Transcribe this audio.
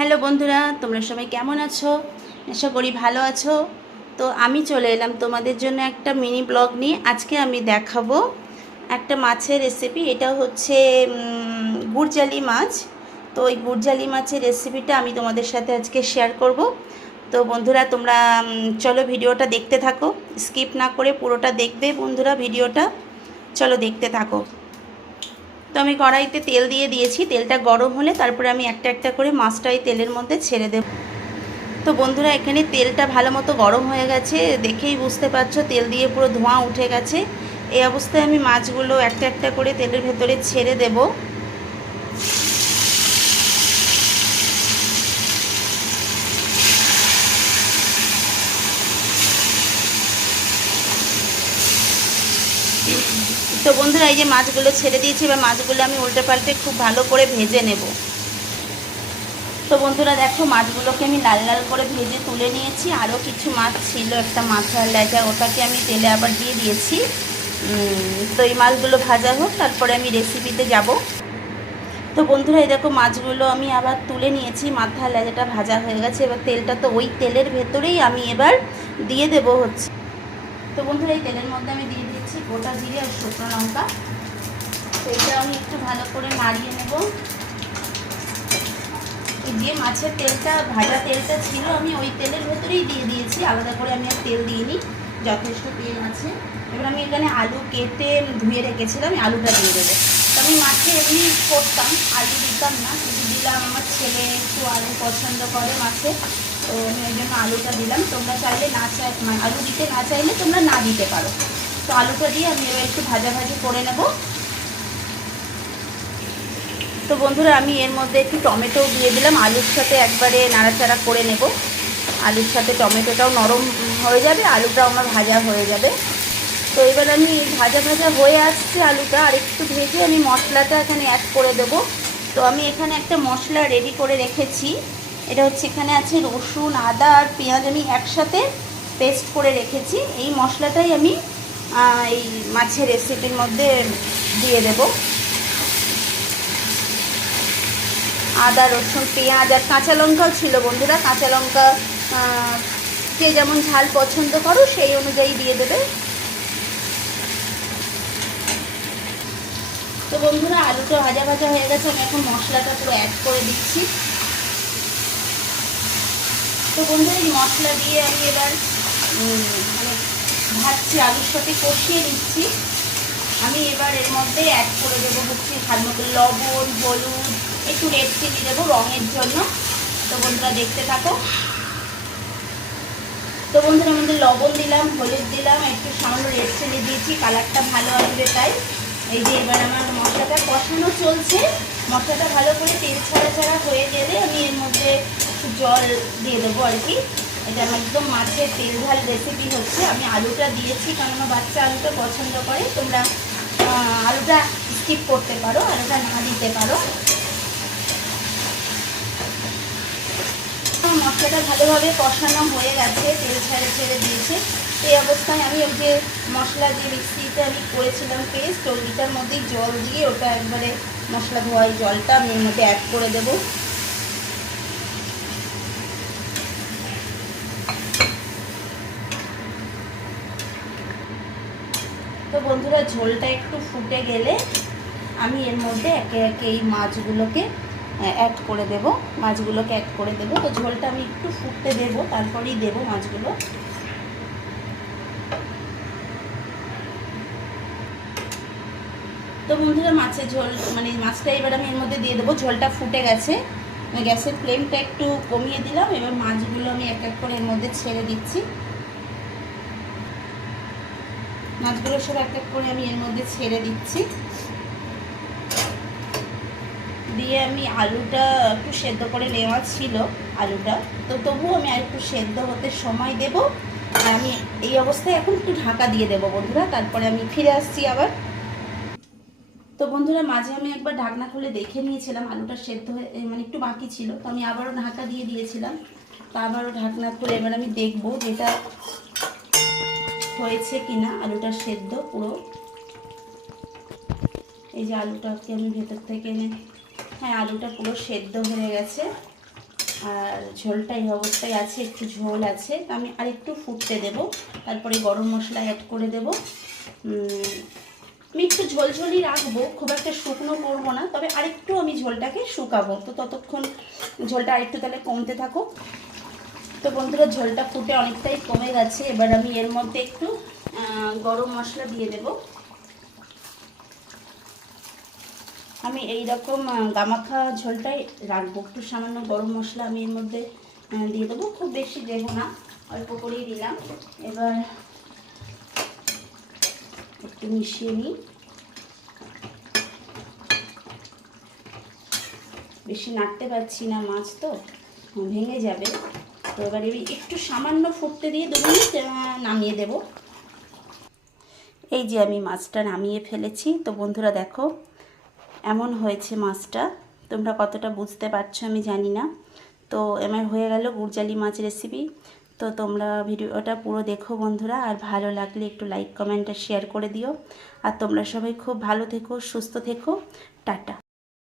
Hello বন্ধুরা, তোমরা সবাই কেমন আছো? আশা করি ভালো আছো। তো আমি চলে এলাম তোমাদের জন্য একটা মিনি ব্লগ নিয়ে। আজকে আমি দেখাবো একটা মাছের রেসিপি। এটা হচ্ছে গুড়জালি মাছ। তো ওই গুড়জালি মাছের রেসিপিটা আমি তোমাদের সাথে আজকে শেয়ার করব। তো বন্ধুরা তোমরা চলো ভিডিওটা দেখতে থাকো, স্কিপ না করে পুরোটা দেখবে বন্ধুরা ভিডিওটা। চলো দেখতে থাকো। তো আমি কড়াইতে তেল দিয়ে দিয়েছি, তেলটা গরম হলে তারপরে আমি একটা একটা করে মাছটা এই তেলের মধ্যে ছেড়ে দেব। তো বন্ধুরা এখানে তেলটা ভালো মতো গরম হয়ে গেছে, দেখেই বুঝতে পারছো তেল দিয়ে পুরো ধোঁয়া উঠে গেছে। এই অবস্থায় আমি মাছগুলো একটা একটা করে তেলের ভেতরে ছেড়ে দেব। তো বন্ধুরা এই যে মাছগুলো ছেড়ে দিয়েছি, এবার মাছগুলো আমি উল্টে পাল্টে খুব ভালো করে ভেজে নেব। তো বন্ধুরা দেখো মাছগুলোকে আমি লাল লাল করে ভেজে তুলে নিয়েছি। আরও কিছু মাছ ছিল, একটা মাথার লেজা, ওটাকে আমি তেলে আবার দিয়ে দিয়েছি। তো এই মাছগুলো ভাজা হোক, তারপরে আমি রেসিপিতে যাব। তো বন্ধুরা এই দেখো মাছগুলো আমি আবার তুলে নিয়েছি, মাথা লেজাটা ভাজা হয়ে গেছে। এবার তেলটা তো ওই তেলের ভেতরেই আমি এবার দিয়ে দেবো হচ্ছে। তো বন্ধুরা এই তেলের মধ্যে আমি দিয়ে দিচ্ছি গোটা জিরে আর শুকনো লঙ্কা। তো এটা আমি একটু ভালো করে নাড়িয়ে নেব। যে মাছের তেলটা ভাজা তেলটা ছিল আমি ওই তেলের ভেতরেই দিয়ে দিয়েছি, আলাদা করে আমি আর তেল দিইনি, যথেষ্ট তেল আছে। এবার আমি এখানে আলু কেটে ধুয়ে রেখেছিলাম, আমি আলুটা দিয়ে দেবো। তো আমি মাছে এমনি করতাম, আলু দিতাম না, কিন্তু দিলাম, আমার ছেলে একটু আলু পছন্দ করে মাছে, তো আমি ওই জন্য আলুটা দিলাম। তোমরা চাইলে না আলু দিতে না চাইলে তোমরা না দিতে পারো। তো আলুটা দিয়ে আমি এবার একটু ভাজাভাজি করে নেব। তো বন্ধুরা আমি এর মধ্যে একটু টমেটো দিয়ে দিলাম, আলুর সাথে একবারে নাড়াচাড়া করে নেব। আলুর সাথে টমেটোটাও নরম হয়ে যাবে, আলুটাও আমার ভাজা হয়ে যাবে। তো এবার আমি ভাজা ভাজা হয়ে আসছে আলুটা, আর একটু ভেজে আমি মশলাটা এখানে অ্যাড করে দেব। তো আমি এখানে একটা মশলা রেডি করে রেখেছি। এটা হচ্ছে এখানে আছে রসুন, আদা আর পেঁয়াজ আমি একসাথে পেস্ট করে রেখেছি। এই মশলাটাই আমি এই মাছের রেসিপির মধ্যে দিয়ে দেব। আদা, রসুন, পেঁয়াজ আর কাঁচা লঙ্কাও ছিল বন্ধুরা। কাঁচা লঙ্কা যে যেমন ঝাল পছন্দ করো সেই অনুযায়ী দিয়ে দেবে। তো বন্ধুরা আলুটা ভাজা ভাজা হয়ে গেছে, আমি এখন মশলাটা পুরো অ্যাড করে দিচ্ছি। তো বন্ধুরা এই মশলা দিয়ে আমি এবার মানে ভাজছি, আলুর সাথে কষিয়ে নিচ্ছি। আমি এবার এর মধ্যে অ্যাড করে দেবো হচ্ছে ভালো মতো লবণ, হলুদ, একটু রেড চিলি দেবো রঙের জন্য। তো বন্ধুরা দেখতে থাকো। তো বন্ধুরা আমাদের লবণ দিলাম, হলুদ দিলাম, একটু সামান্য রেড চিলি দিয়েছি, কালারটা ভালো আসবে তাই। এই যে এবার আমার মশলাটা কষানো চলছে। মশলাটা ভালো করে তেল ছাড়া ছাড়া হয়ে গেলে আমি এর মধ্যে একটু জল দিয়ে দেবো আর কি। এটা আমার একদম মাছের তেল ঝাল রেসিপি হচ্ছে। আমি আলুটা দিয়েছি কারণ আমার বাচ্চা আলুটা পছন্দ করে। তোমরা আলুটা স্কিপ করতে পারো, আলুটা না দিতে পারো। মশলাটা ভালোভাবে কষানো হয়ে গেছে, তেল ছেড়ে ছেড়ে দিয়েছে। এই অবস্থায় আমি ওই যে মশলা যে মিক্সিটা আমি করেছিলাম পেস্ট, ওইটার মধ্যেই জল দিয়ে ওটা একবারে মশলা ধোয়াই জলটা আমি এর মধ্যে অ্যাড করে দেবো। তো বন্ধুরা ঝোলটা একটু ফুটে গেলে আমি এর মধ্যে একে একে এই মাছগুলোকে অ্যাড করে দেব। তো ঝোলটা আমি একটু ফুটতে দেব, তারপরেই দেব মাছগুলো। তো বন্ধুরা মাছের ঝোল মানে মাছটা এবার আমি এর মধ্যে দিয়ে দেবো। ঝোলটা ফুটে গেছে, গ্যাসের ফ্লেমটা একটু কমিয়ে দিলাম। এবার মাছগুলো আমি এক এক করে এর মধ্যে ছেড়ে দিচ্ছি। মাছগুলো সব এক এক করে আমি এর মধ্যে ছেড়ে দিচ্ছি। দিয়ে আমি আলুটা একটু সেদ্ধ করে নেওয়া ছিল আলুটা, তো তবুও আমি আর একটু সেদ্ধ হতে সময় দেব। আর আমি এই অবস্থায় এখন একটু ঢাকা দিয়ে দেবো বন্ধুরা, তারপরে আমি ফিরে আসছি আবার। তো বন্ধুরা মাঝে আমি একবার ঢাকনা খুলে দেখে নিয়েছিলাম আলুটা সেদ্ধ হয়ে মানে একটু বাকি ছিল, তো আমি আবারও ঢাকা দিয়ে দিয়েছিলাম। তো আবারও ঢাকনা খুলে এবার আমি দেখবো যেটা হয়েছে কিনা, আলুটা সেদ্ধ পুরো। এই যে আলুটাকে আমি ভেতর থেকে হ্যাঁ আলুটা পুরো সেদ্ধ হয়ে গেছে। আর ঝোলটা এই অবস্থায় আছে, একটু ঝোল আছে, আমি আর একটু ফুটতে দেব, তারপরে গরম মশলা অ্যাড করে দেব। আমি একটু ঝোলঝোলই রাখবো, খুব একটা শুকনো করবো না, তবে আরেকটু আমি ঝোলটাকে শুকাবো। তো ততক্ষণ ঝোলটা আরেকটু তাহলে কমতে থাকুক। তো বন্ধুরা, ঝোলটা ফুটে অনেকটাই কমে গেছে। এবার আমি এর মধ্যে একটু গরম মশলা দিয়ে দেব। আমি এই রকম গামাখা ঝোলটাই রাখবো। একটু সামান্য গরম মশলা আমি এর মধ্যে দিয়ে দেবো, খুব বেশি দেবো না, অল্প করেই দিলাম। এবার একটু মিশিয়ে নিই, বেশি নাড়তে পারছি না, মাছ তো ভেঙে যাবে। তো এবার একটু সামান্য ফুটতে দিয়ে 2 মিনিট নামিয়ে দেব। এই যে আমি মাছটা নামিয়ে ফেলেছি। তো বন্ধুরা দেখো, এমন হয়েছে মাছটা। তোমরা কতটা বুঝতে পারছো আমি জানি না। তো আমার হয়ে গেল গুড়জালি মাছ রেসিপি। তো তোমরা ভিডিওটা পুরো দেখো বন্ধুরা, আর ভালো লাগলে একটু লাইক কমেন্ট আর শেয়ার করে দিও। আর তোমরা সবাই খুব ভালো থেকো, সুস্থ থেকো। টাটা।